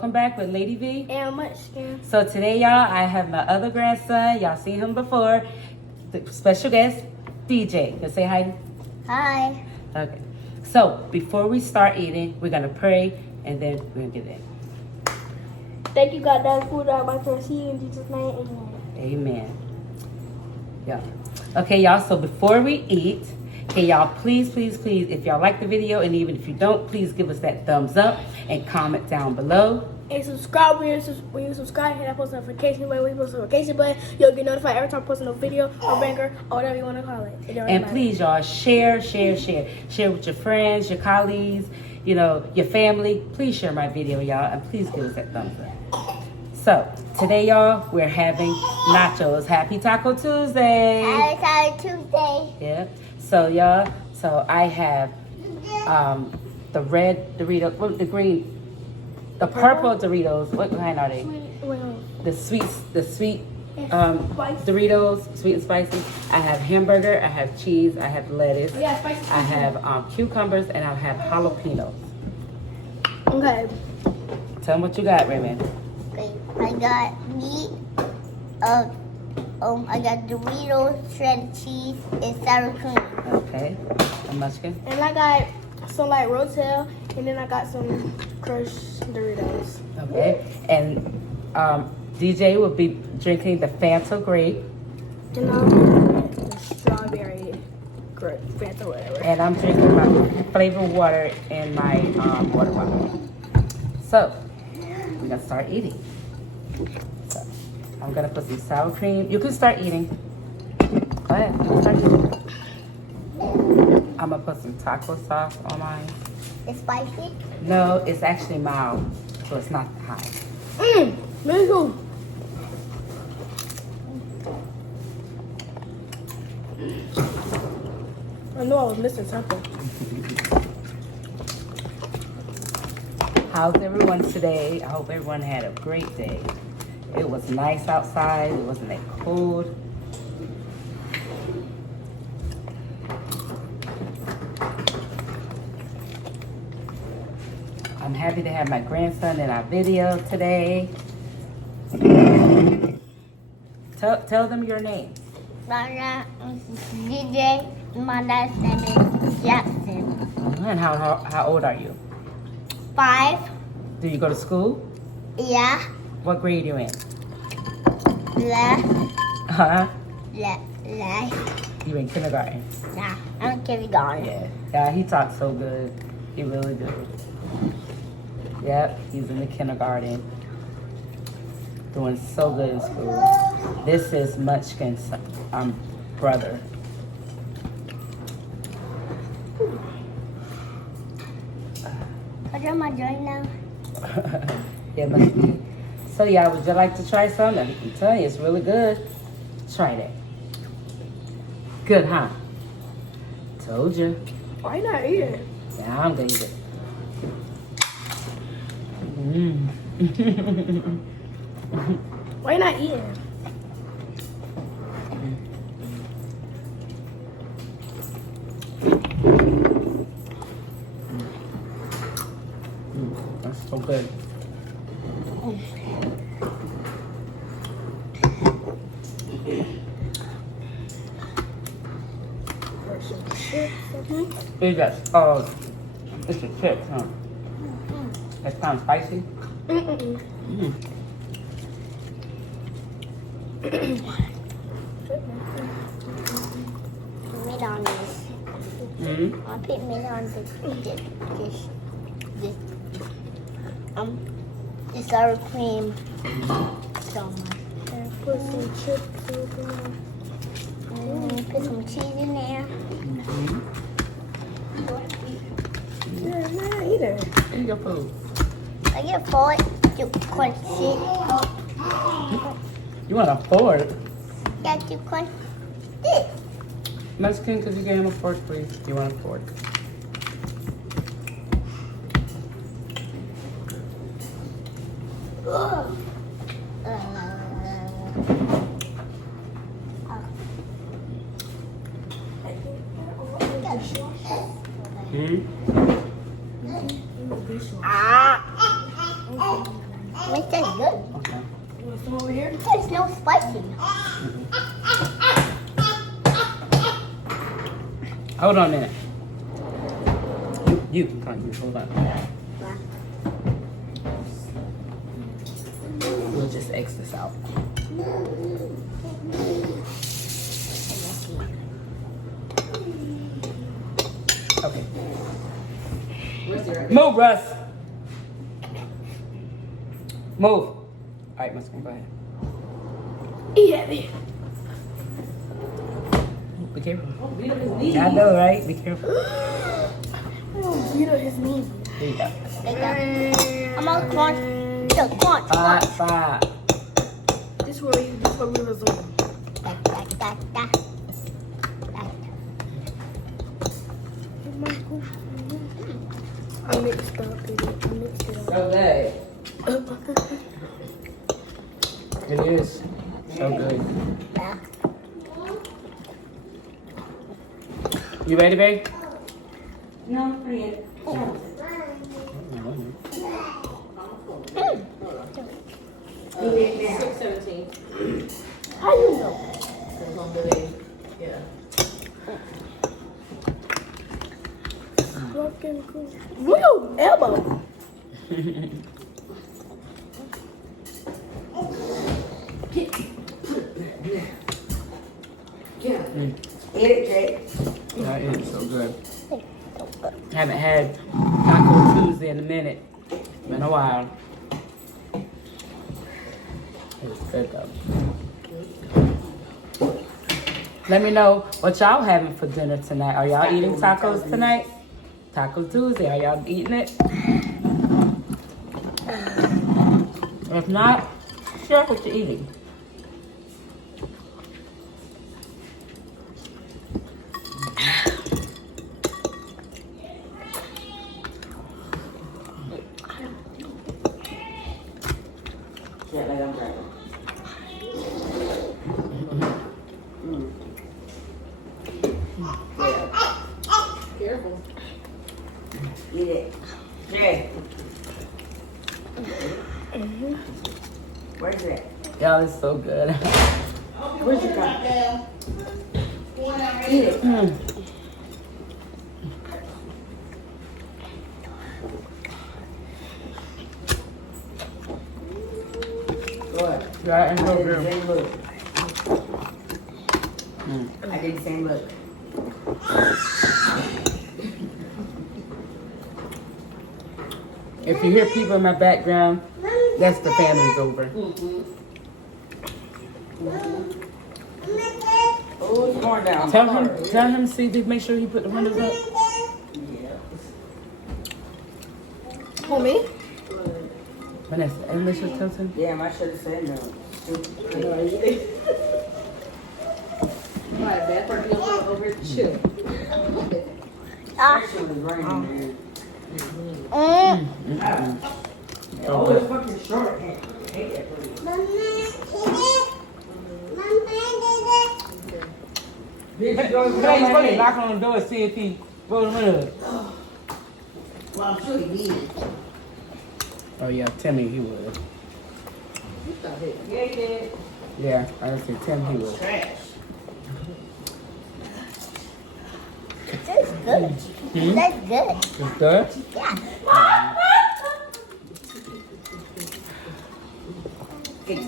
welcome back with Lady V and Munchkin. So today, y'all, I have my other grandson. Y'all seen him before. The special guest, DJ. You say hi? Hi. Okay. So before we start eating, we're gonna pray and then we're gonna get in. Thank you, God, that food out of my first see you in Jesus' name. Amen. Amen. Yeah. Okay, y'all. So before we eat, okay, y'all, please, if y'all like the video, and even if you don't, please give us that thumbs up and comment down below. And subscribe when you subscribe, hit that post notification button. When you post notification button, you'll get notified every time I post a new video or banger or whatever you want to call it. And please, y'all, share. Share with your friends, your colleagues, you know, your family. Please share my video, y'all, and please give us that thumbs up. So today, y'all, we're having nachos. Happy Taco Tuesday. Happy Taco Tuesday. Yeah. So y'all, I have the red Doritos, the green, the purple Doritos. What kind are they? The sweet Doritos, sweet and spicy. I have hamburger, I have cheese, I have lettuce, I have cucumbers, and I have jalapenos. Okay. Tell them what you got, Raymond. Okay, I got meat. I got Doritos, shredded cheese, and sour cream. Okay. And Munchkin. And I got some like Rotel, and then I got some crushed Doritos. Okay. And DJ will be drinking the Fanta grape. And I'm drinking the strawberry grape, Fanta whatever. And I'm drinking my flavored water in my water bottle. So, we're gonna start eating. So, I'm gonna put some sour cream. You can start eating. Go ahead, you can start eating. I'm gonna put some taco sauce on mine. It's spicy? No, it's actually mild, so it's not hot. Very cool. I know I was missing something. How's everyone today? I hope everyone had a great day. It was nice outside. It wasn't that cold. I'm happy to have my grandson in our video today. Tell them your name. My name is DJ. My last name is Jackson. And how old are you? 5. Do you go to school? Yeah. What grade are you in? Left. Huh? Left. You in kindergarten? Yeah. I'm kindergarten. Yeah, he talks so good. He really do. Yep, he's in the kindergarten. Doing so good in school. This is Munchkin's brother. What am I doing now? Yeah, must be. So yeah, would you like to try some? I'm telling you, it's really good. Try that. Good, huh? Told you. Why not eating? Yeah, I'm gonna eat it. Why not eating? That's so good. It's just, it's a chips, huh? That's kind of spicy. Meat on this. I'll put meat on this sour cream. So much. Put some chips over Put some cheese in there. there. Yeah, not either. Eat your food. I get fork to crunch it. You want a fork? Yeah, to crunch it. Mexican, could you get him a fork, please? You want a fork? It tastes good. Okay. You want some over here? It's no spicy. Hold on a minute. You can't use. Hold on. We'll just X this out. Okay. Move, Russ. Move. All right, Muskin, go ahead. Eat at me. Be careful. I know, right? Be careful. Oh, beat up his knee. There you go. There you go. I'm on crunch. Just crunch. Five. This is where we was on. Da, da, da, da. I mixed up it. I mixed it up. So good. It is so good. Da. You ready, babe? No, not yet. You did now. 6:17. How you know? Yeah. Fucking cool. Move your elbow. Yeah. Eat it, Jake. That is so good. Haven't had Taco Tuesday in a minute. Been a while. It's good though. Let me know what y'all having for dinner tonight. Are y'all eating tacos tonight? Taco Tuesday. Are y'all eating it? If not, share what you're eating. Yeah, let them grab it. Careful. Eat it. Jay. Where's it? Y'all is so good. Where's your cup? Eat it. Go ahead. Y'all ain't I so did the good. same look. I did the same look. If you hear people in my background, that's the family's over. Oh, it's going down. Tell him, see, to make sure he put the windows up. Who, me? Vanessa, English is Tilton. Damn, I should have said no. Right, bad part you don't over at the ship. Ah. That shit was raining, man. So Oh, good. it's fucking short. I hate that place. Bitch, you don't even know Hey, my he's name. knock on the door and see if he roll the window. Well, I'm sure he did. Oh yeah, Timmy, he would. Yeah, he did. Yeah, I didn't say Tim, he would. Trash. That's good. That's good. It's good? Yeah.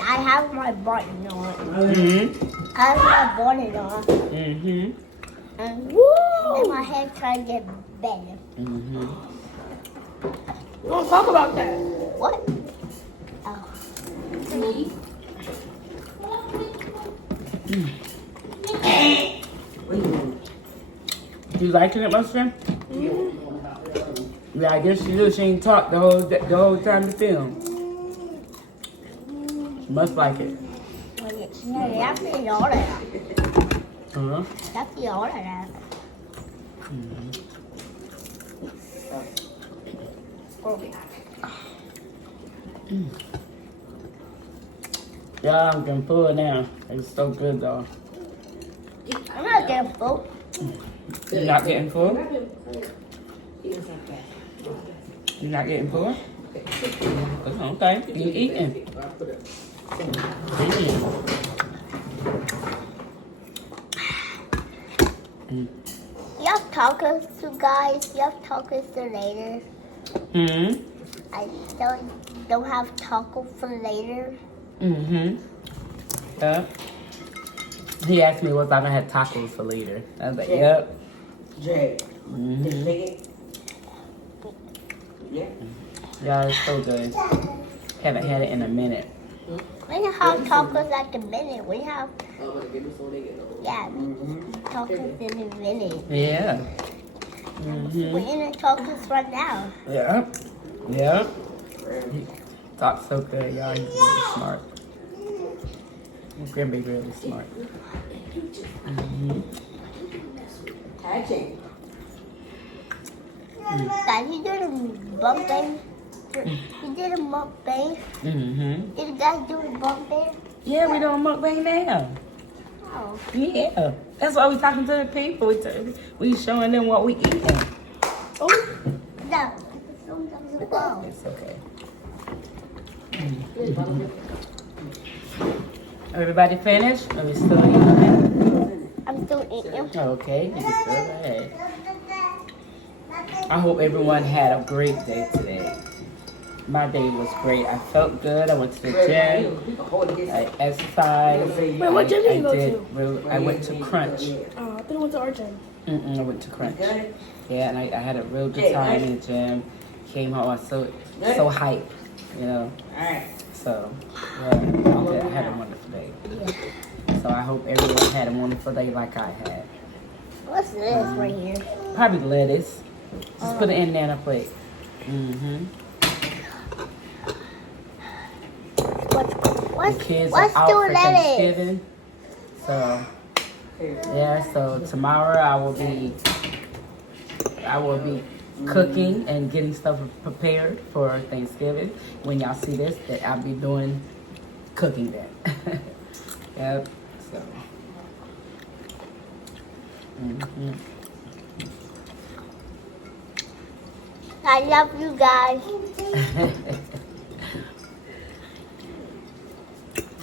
I have my button on. Mm-hmm. I have my button on. Mm-hmm. And Woo! my head trying to get better. Mm-hmm. We don't talk about that. What? Oh. What you doing? You liking it, Muslim? Yeah, I guess she do. She ain't talked the whole time to film. She must like it. Nej, jag vill göra det. Uh-huh. Jag vill göra det. Yeah, I'm getting full now. It's so good though. I'm not getting full. You're not getting full? It's not bad. You're not getting full? Okay. You eating. I'll put it. You have tacos, you guys. You have tacos for later. Mm-hmm. I don't have taco for later. Mm-hmm. Yep. He asked me was I gonna have tacos for later. I was like, yep. Jay. Mm-hmm. Just take it. Yeah. Yeah, it's so good. Haven't had it in a minute. We don't have tacos at the minute. We have, I'm gonna give them so they get old. yeah, tacos in a minute. Yeah. Mm-hmm. We're eating tacos right now. Yep. Yep. He talks so good, y'all. He's really smart. Grandbaby really smart. Mm-hmm. Hi, Jay. Guys, you did a mukbang. You did a mukbang. Mm-hmm. Did you guys do a mukbang? Yeah, we doing mukbang now. Oh. Yeah. That's why we talking to the people. We showing them what we eating. Oh. No. It's okay. Everybody finished? Are we still eating? I'm still eating. Okay, you can still go ahead. I hope everyone had a great day today. My day was great. I felt good. I went to the gym. I exercised. Wait, what gym did you go to? I went to Crunch. I thought I went to our gym. I went to Crunch. Yeah, and I had a real good time in the gym. Came home, I was so hyped, you know. Alright. So, yeah, I had a wonderful day. So I hope everyone had a wonderful day like I had. What's this right here? Probably lettuce. Just put it in there on a plate. Mm-hmm. The kids are out for Thanksgiving. So, yeah, so tomorrow I will be cooking and getting stuff prepared for Thanksgiving. When y'all see this, that I'll be doing cooking then. Yep. So. Mm-hmm. I love you guys.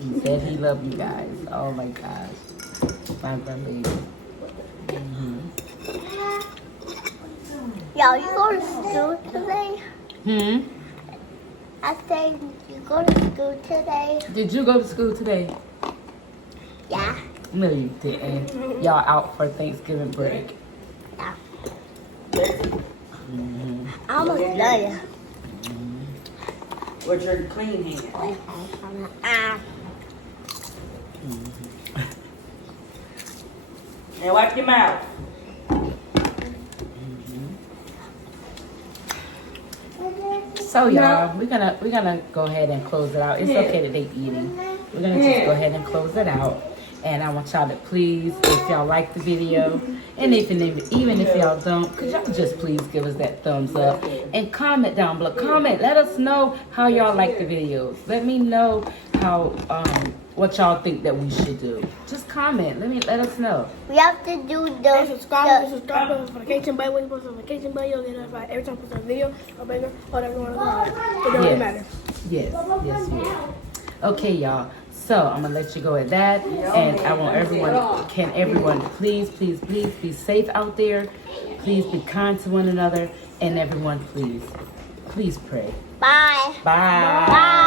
He said he loved you guys. Oh my gosh. My grandbaby. Mm-hmm. Yo, you go to school today? I said you go to school today. Did you go to school today? Yeah. No, you didn't. Y'all out for Thanksgiving break. Yeah. Mm-hmm. I almost done. With your clean hand. And wipe your mouth. So y'all, we're gonna go ahead and close it out. It's okay that they eating. We're gonna just go ahead and close it out. And I want y'all to please, if y'all like the video, and even if y'all don't, could y'all just please give us that thumbs up and comment down below. Comment, let us know how y'all like the videos. Let me know how what y'all think that we should do. Just comment. Let us know. We have to do the And subscribe to the notification bell. When you post a notification bell, you'll get notified every time I post a video or banger or whatever you want to do. It don't really matter. Yes, you will. Okay, y'all. So I'm gonna let you go at that, and I want everyone. Can everyone please be safe out there? Please be kind to one another, and everyone please pray. Bye. Bye. Bye.